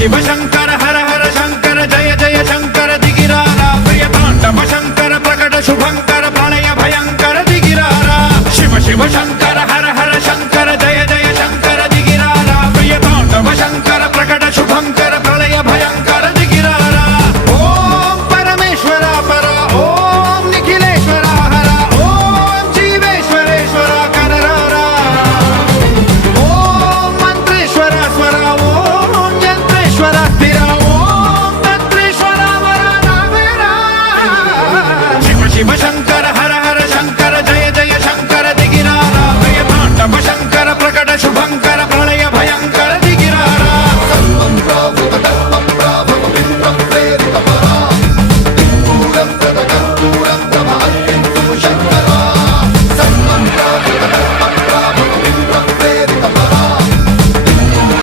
शिव शंकर हर हर शंकर जय जय शंकर दिगिरारा प्रिय तांडव शंकर प्रकट शुभंकर प्रलय भयंकर दिगिरारा शिव शिव शंकर